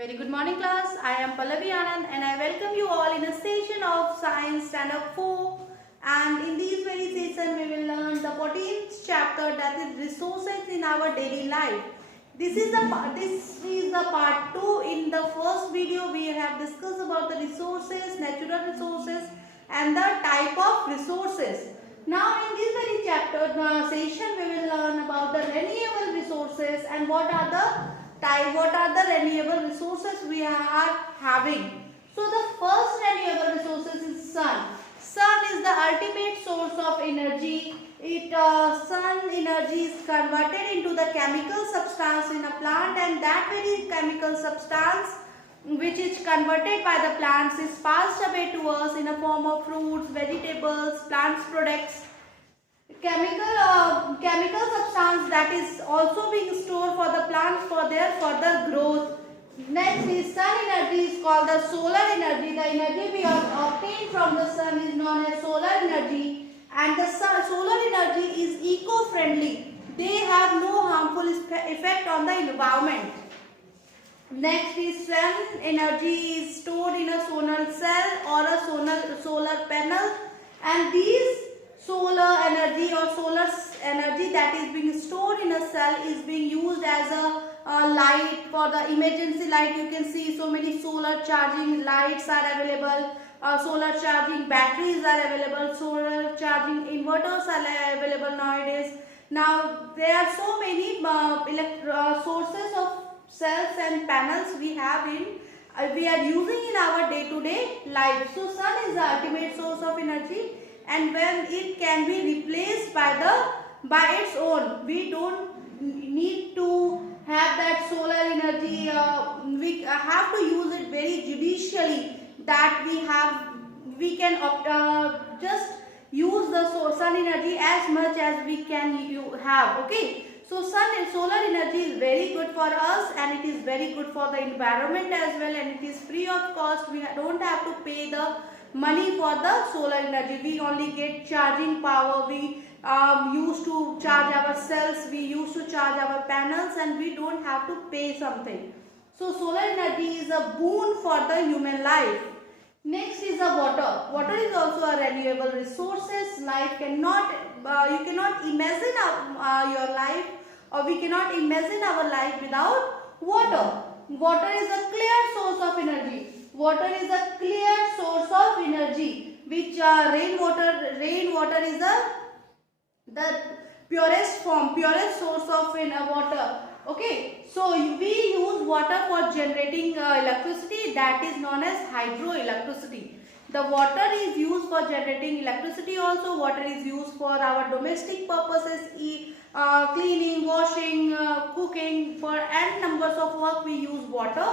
Very good morning class. I am Pallavi Anand and I welcome you all in a session of Science Standard 4, and in this very session we will learn the 14th chapter, that is resources in our daily life. This is the part 2. In the first video we have discussed about the resources, natural resources and the type of resources. Now in this very chapter session we will learn about the renewable resources and what are the renewable resources we are having. So the first renewable resources is sun. Sun is the ultimate source of energy. Sun energy is converted into the chemical substance in a plant, and that very chemical substance which is converted by the plants is passed away to us in a form of fruits, vegetables, plants products. Chemical substance that is also being stored for the plants for their further growth. Next is sun energy, is called the solar energy. The energy we obtain from the sun is known as solar energy, and the solar energy is eco-friendly. They have no harmful effect on the environment. Next is sun energy is stored in a solar cell or a solar panel, and these solar energy or solar energy that is being stored in a cell is being used as a light for the emergency light. You can see so many solar charging lights are available, solar charging batteries are available, solar charging inverters are available nowadays. Now there are so many sources of cells and panels we have we are using in our day-to-day life. So sun is the ultimate source of energy, and when it can be replaced by its own, we don't need to have that solar energy. We have to use it very judicially, that we can just use the sun energy as much as we can have. Okay, so solar energy is very good for us, and it is very good for the environment as well, and it is free of cost. We don't have to pay the money for the solar energy. We only get charging power. We used to charge our cells, we used to charge our panels, and we don't have to pay something. So solar energy is a boon for the human life. Next is the water. Water is also a renewable resources. Life cannot, you cannot imagine your life, or we cannot imagine our life without water. Water is a clear source of energy. Water is a clear source of energy, which rainwater is the purest source of water. Okay, so we use water for generating electricity, that is known as hydroelectricity. The water is used for generating electricity also. Water is used for our domestic purposes, cleaning, washing, cooking, for n numbers of work we use water.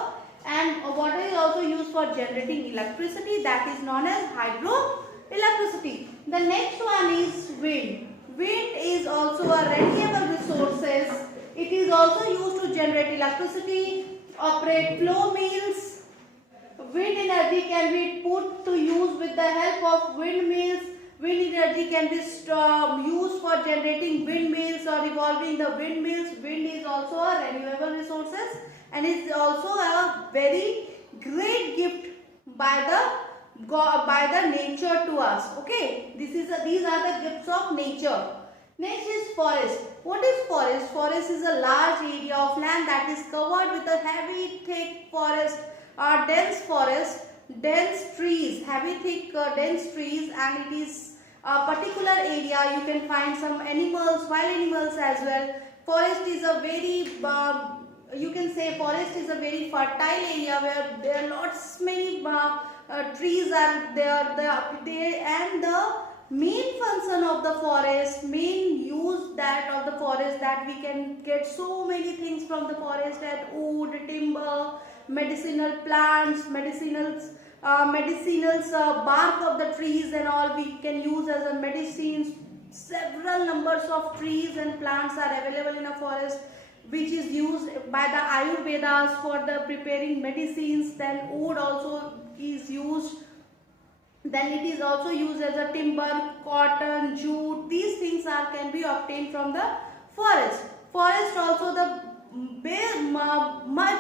And water is also used for generating electricity, that is known as hydroelectricity. The next one is wind. Wind is also a renewable resources. It is also used to generate electricity, operate flow mills. Wind energy can be put to use with the help of windmills. Wind energy can be used for generating windmills or revolving the windmills. Wind is also a renewable resources, and it's also a very great gift by the nature to us. Okay, these are the gifts of nature. Next is forest. What is forest? Forest is a large area of land that is covered with a heavy thick forest, dense trees, heavy thick dense trees, and it is a particular area. You can find some animals, wild animals as well. Forest is a very you can say forest is a very fertile area where there are lots many trees are there, and the main function of the forest, main use that we can get so many things from the forest, that wood, timber, medicinal plants, medicinals bark of the trees and all we can use as a medicines. Several numbers of trees and plants are available in a forest, which is used by the Ayurvedas for the preparing medicines. Then wood also is used. Then it is also used as a timber, cotton, jute. These things can be obtained from the forest. Forest also, the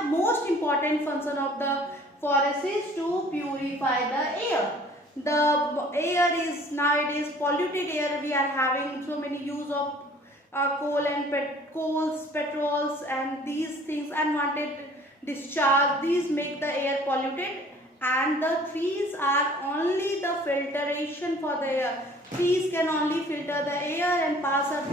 most important function of the forest is to purify the air. The air is nowadays polluted air. We are having so many use of coals, petrols, and these things, unwanted discharge. These make the air polluted, and the trees are only the filtration for the air. Trees can only filter the air and pass us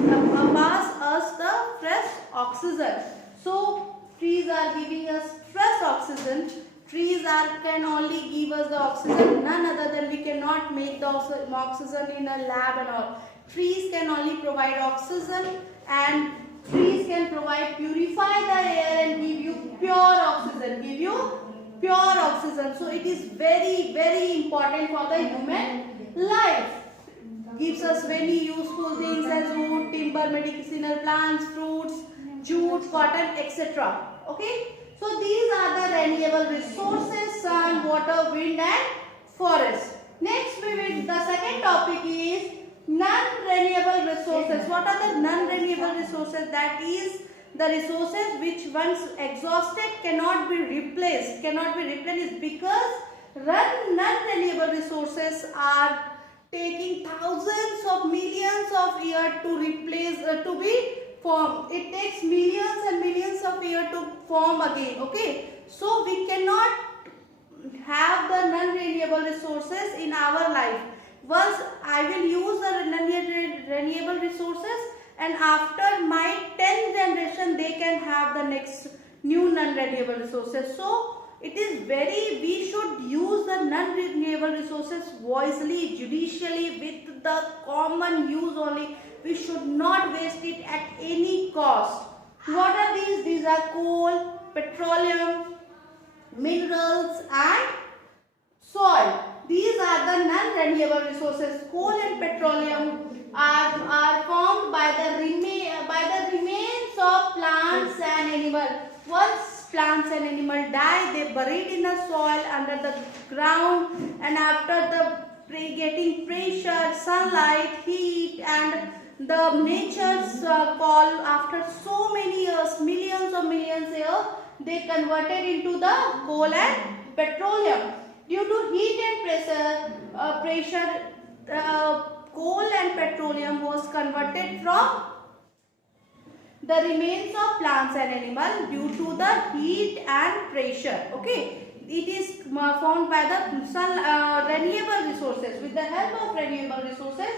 the fresh oxygen. So trees are giving us fresh oxygen. Trees can only give us the oxygen. None other than, we cannot make the oxygen in a lab and all. Trees can only provide oxygen, and trees can purify the air and give you pure oxygen. So it is very, very important for the human life. Gives us many useful things as wood, timber, medicinal plants, fruits, jute, cotton, etc. Okay. So these are the renewable resources: sun, water, wind, and forest. Next, the second topic is non-renewable resources. What are the non-renewable resources? That is the resources which once exhausted cannot be replaced. Because non-renewable resources are taking thousands of millions of years to replace, to be formed. It takes millions and millions of years to form again. Okay, so we cannot have the non-renewable resources in our life. Once I will use the non-renewable resources, and after my 10th generation they can have the next new non-renewable resources. So it is we should use the non-renewable resources wisely, judicially, with the common use only. We should not waste it at any cost. What are these? These are coal, petroleum, minerals, and soil. These are the non-renewable resources. Coal and petroleum are formed by the remains of plants and animals. Once plants and animals die, they buried in the soil under the ground, and after getting pressure, sunlight, heat, and the nature's call, after so many years, millions of years, they converted into the coal and petroleum. Due to heat and pressure, coal and petroleum was converted from the remains of plants and animals due to the heat and pressure. Okay, it is formed by the renewable resources. With the help of renewable resources,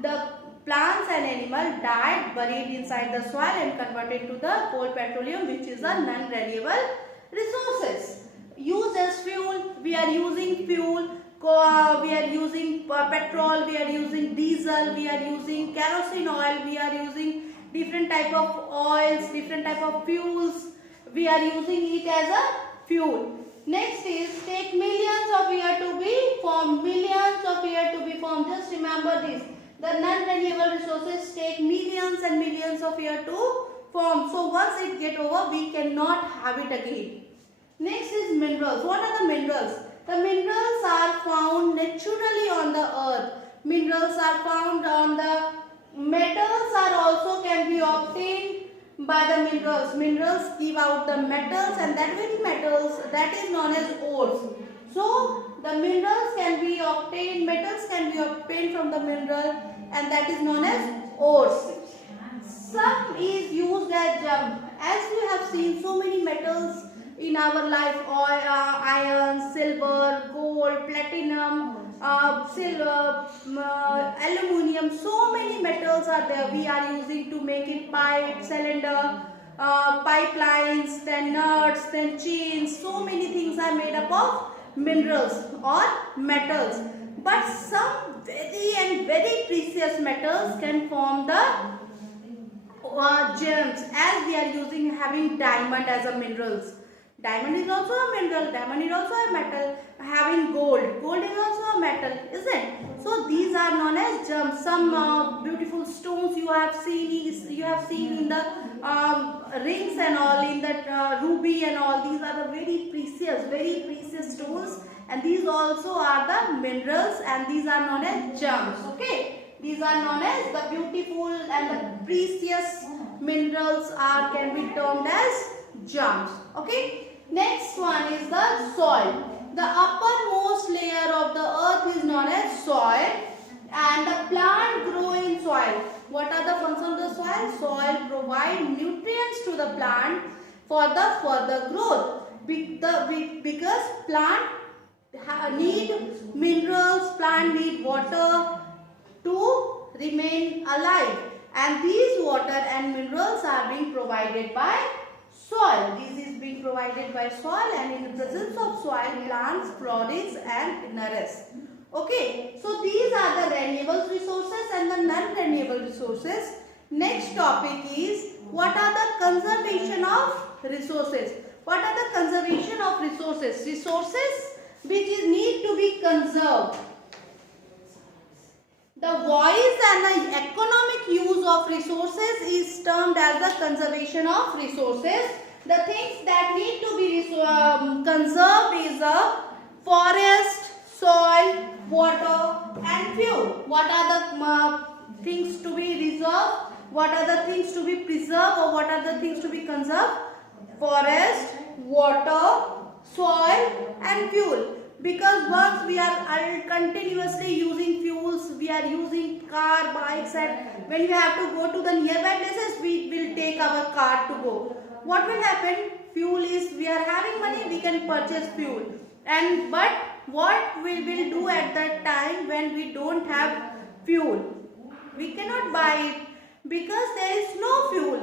the plants and animals died, buried inside the soil, and converted to the coal, petroleum, which is a non-renewable resources. Used as fuel, we are using fuel, we are using petrol, we are using diesel, we are using kerosene oil, we are using different type of oils, different type of fuels. We are using it as a fuel. Next is, take millions of years to be formed. Just remember this. The non-renewable resources take millions and millions of years to form. So once it get over, we cannot have it again. Next is minerals. What are the minerals? The minerals are found naturally on the earth. Minerals are found on the metals are also can be obtained by the minerals. Minerals give out the metals, and that very metals, that is known as ores. So the minerals can be obtained, metals can be obtained from the mineral, and that is known as ores. Some is used as gem. As we have seen, so many metals in our life: iron, silver, gold, platinum, silver, aluminium. So many metals are there. We are using to make it pipe, cylinder, pipelines, then nuts, then chains. So many things are made up of minerals or metals. But some very precious metals can form the gems, as we are having diamond as a minerals. Diamond is also a mineral, diamond is also a metal. Having gold is also a metal, isn't it? So these are known as gems. Some beautiful stones you have seen in the rings and all, in the ruby and all. These are the very precious stones, and these also are the minerals, and these are known as gems. Okay, these are known as the beautiful and the precious minerals are can be termed as germs. Okay. Next one is the soil. The uppermost layer of the earth is known as soil, and the plant grow in soil. What are the functions of the soil? Soil provide nutrients to the plant for the further growth. Because plant need minerals, plant need water to remain alive, and these water and minerals are being provided by soil. This is being provided by soil, and in the presence of soil, plants flourish and nourish. Okay, so these are the renewable resources and the non-renewable resources. Next topic is what are the conservation of resources. What are the conservation of resources? Resources which need to be conserved. The wise and the economic use of resources is termed as the conservation of resources. The things that need to be conserved is a forest, soil, water and fuel. What are the things to be reserved? What are the things to be preserved, or what are the things to be conserved? Forest, water, soil and fuel. Because once we are continuously using fuels, we are using car, bikes, and when we have to go to the nearby places, we will take our car to go. What will happen? Fuel is, we are having money, we can purchase fuel. But what we will do at that time when we don't have fuel? We cannot buy it because there is no fuel.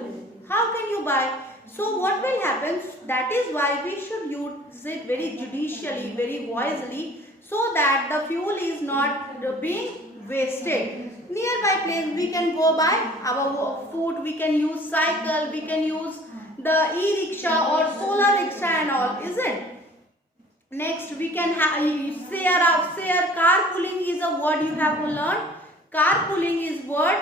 How can you buy? So what will happen? That is why we should use it very judicially, very wisely, so that the fuel is not being wasted. Nearby place we can go buy our food, we can use cycle, we can use the e-rickshaw or solar rickshaw and all, isn't it? Next we can say carpooling is a word you have to learn. Carpooling is word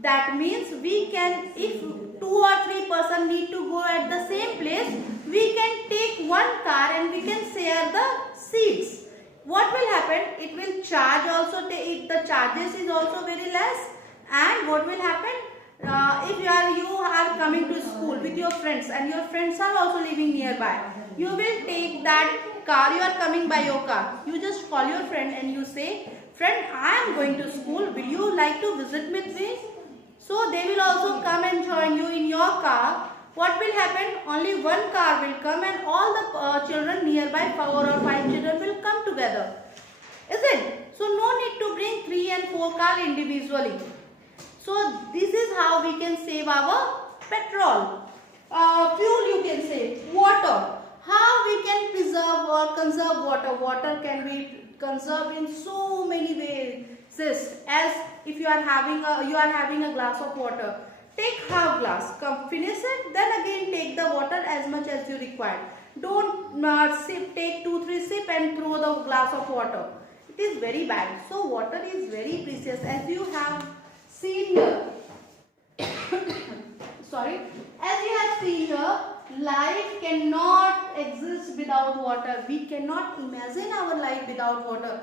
that means we can, if 2 or 3 person need to go at the same place, we can take one car and we can share the seats. What will happen? It will charge also, the charges is also very less. And what will happen? If you are coming to school with your friends and your friends are also living nearby, you will take that car, you are coming by your car. You just call your friend and you say, friend, I am going to school, will you like to visit with me? So they will also come and join you in your car. What will happen? Only one car will come and all the children nearby, 4 or 5 children will come together. Is it? So no need to bring 3 and 4 cars individually. So this is how we can save our petrol. Fuel you can save. Water. How we can preserve or conserve water? Water can be conserved in so many ways. As if you are having a glass of water, take half glass, come finish it, then again take the water as much as you require. Don't take 2-3 sip and throw the glass of water. It is very bad. So water is very precious, as you have seen here. Sorry, as you have seen here, life cannot exist without water. We cannot imagine our life without water.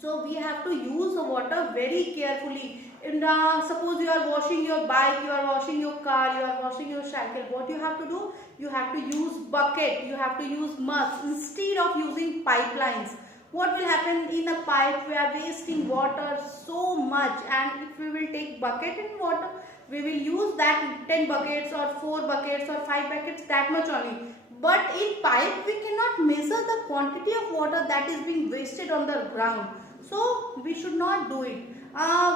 So we have to use the water very carefully. Suppose you are washing your bike, you are washing your car, you are washing your cycle. What you have to do? You have to use bucket, you have to use mugs instead of using pipelines. What will happen in a pipe? We are wasting water so much, and if we will take bucket and water, we will use that 10 buckets or 4 buckets or 5 buckets, that much only. But in pipe, we cannot measure the quantity of water that is being wasted on the ground. So we should not do it.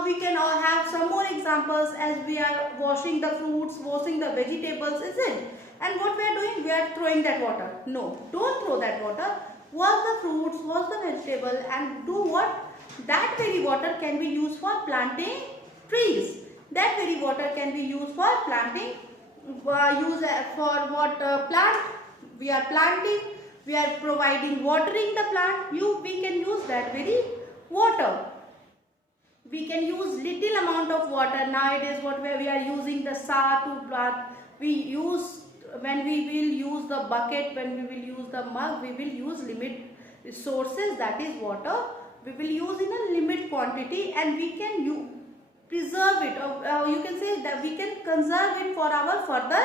We can have some more examples as we are washing the fruits, washing the vegetables, is it? And what we are doing? We are throwing that water. No, don't throw that water. Wash the fruits, wash the vegetable, and do what? That very water can be used for planting trees. That very water can be used for planting, plant we are planting, we are providing watering the plant. We can use that very water. We can use little amount of water. Nowadays what we are using the sa to plant. When we will use the bucket, when we will use the mug, we will use limit resources, that is water. We will use in a limit quantity, and we can preserve it, or you can say that we can conserve it for our further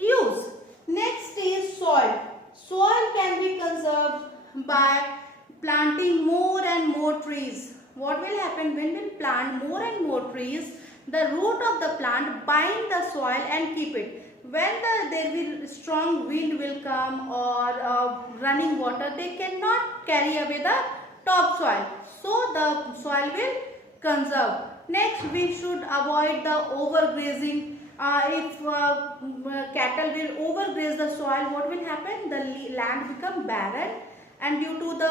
use. Next is soil. Soil can be conserved by planting more and more trees. What will happen when we plant more and more trees? The root of the plant bind the soil and keep it. When there will strong wind will come, or running water, they cannot carry away the topsoil. So the soil will conserve. Next, we should avoid the overgrazing. If cattle will overgraze the soil, what will happen? The land become barren, and due to the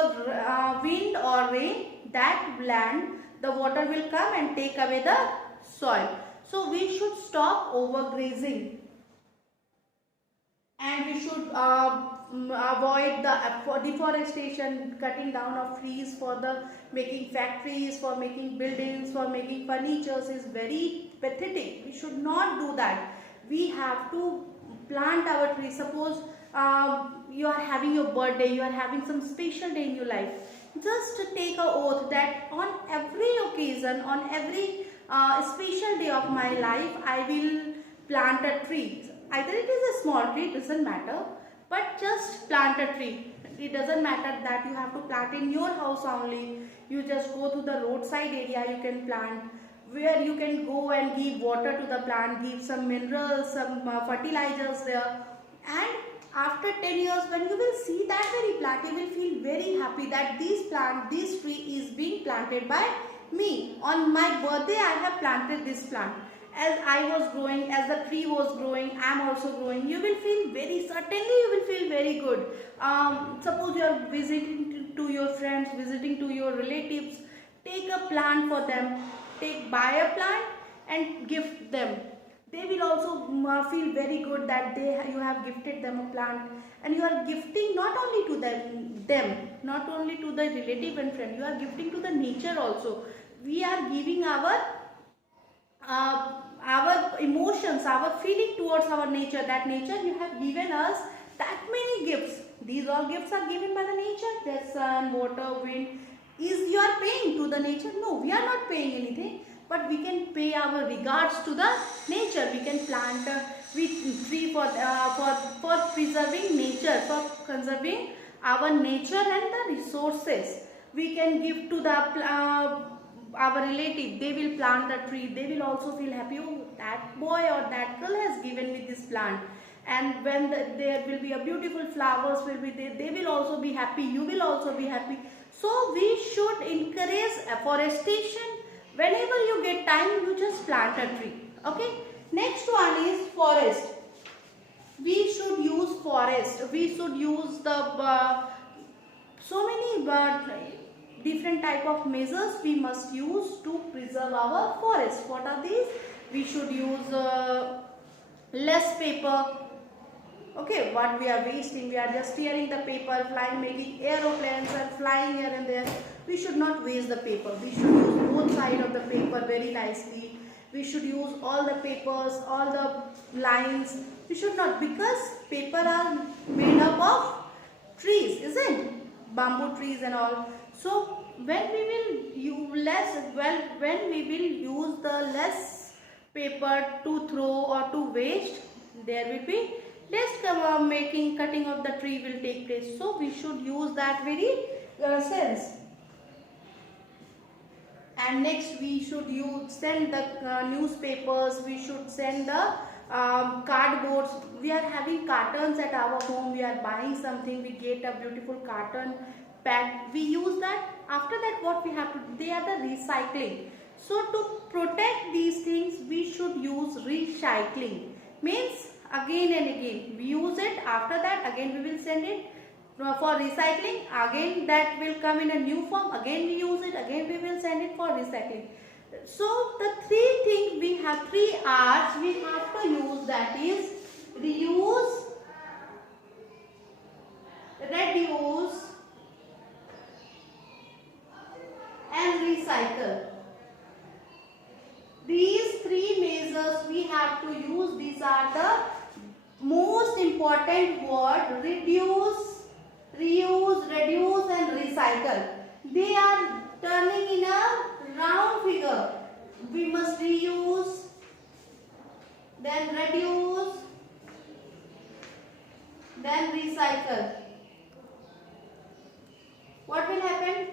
wind or rain, that land, the water will come and take away the soil. So we should stop overgrazing, and we should avoid the deforestation, cutting down of trees for the making factories, for making buildings, for making furnitures is very pathetic. We should not do that. We have to plant our trees. Suppose you are having your birthday, you are having some special day in your life, just take a oath that on every occasion, on every special day of my life, I will plant a tree. Either it is a small tree, doesn't matter, but just plant a tree. It doesn't matter that you have to plant in your house only. You just go to the roadside area, you can plant, where you can go and give water to the plant, give some minerals, some fertilizers there. And after 10 years, when you will see that very plant, you will feel very happy that this tree is being planted by me. On my birthday, I have planted this plant. As I was growing, as the tree was growing, I am also growing. You will feel certainly you will feel very good. Suppose you are visiting to your friends, visiting to your relatives, take a plant for them. Buy a plant and gift them. They will also feel very good that you have gifted them a plant, and you are gifting not only to them, not only to the relative and friend, you are gifting to the nature also. We are giving our emotions, our feeling towards our nature, that nature you have given us that many gifts. These all gifts are given by the nature, the sun, water, wind. You are paying to the nature? No, we are not paying anything, but we can pay our regards to the nature. We can plant a tree for preserving nature, for conserving our nature and the resources. We can give to the our relative, they will plant the tree, they will also feel happy, oh, that boy or that girl has given me this plant. And when there will be a beautiful flowers will be there, they will also be happy, you will also be happy. So we should encourage afforestation. Whenever you get time, you just plant a tree. Okay. Next one is forest. We should use forest. We should use the so many different type of measures we must use to preserve our forest. What are these? We should use less paper. Okay, what we are wasting, we are just tearing the paper, flying, making aeroplanes and flying here and there. We should not waste the paper. We should use both sides of the paper very nicely. We should use all the papers, all the lines. We should not, because paper are made up of trees, isn't it? Bamboo trees and all. So when we will use the less paper to throw or to waste, there will be less cutting of the tree will take place. So we should use that very sense. And next we should send the newspapers. We should send the cardboards. We are having cartons at our home. We are buying something. We get a beautiful carton pack. We use that. After that, what we have to do? They are the recycling. So to protect these things, we should use recycling. Means again and again we use it. After that, again we will send it for recycling. Again that will come in a new form. Again we use it. Again we will send it for recycling. So the three things we have, 3 R's we have to use, that is reuse, reduce and recycle. These 3 measures we have to use. These are the most important word: reduce, reuse, reduce and recycle. They are turning in a round figure. we must reuse, then reduce, then recycle. What will happen?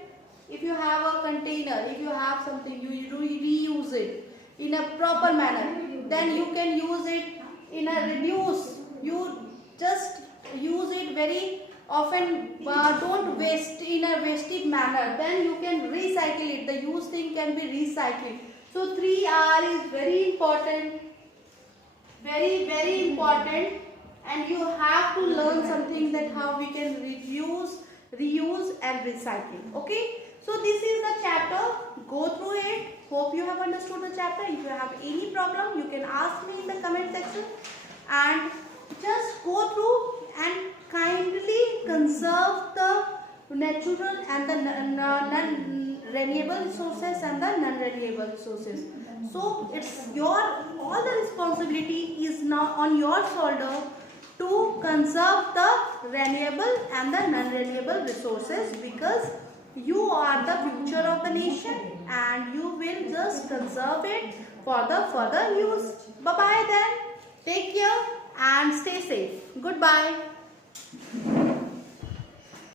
If you have a container, if you have something, you reuse it in a proper manner, then you can use it in a reduce. You just use it very often, don't waste in a wasted manner. Then you can recycle it. The used thing can be recycled. So 3R is very important, very important, and you have to learn something that how we can reduce, reuse and recycle. Okay, so this is the chapter. Go through it. Hope you have understood the chapter. If you have any problem, you can ask me in the comment section, and just go through and kindly conserve the natural and the non-renewable resources and the non-renewable resources. So it's your, all the responsibility is now on your shoulder to conserve the renewable and the non-renewable resources, because you are the future of the nation and you will just conserve it for the further use. Bye bye then. Take care and stay safe. Goodbye.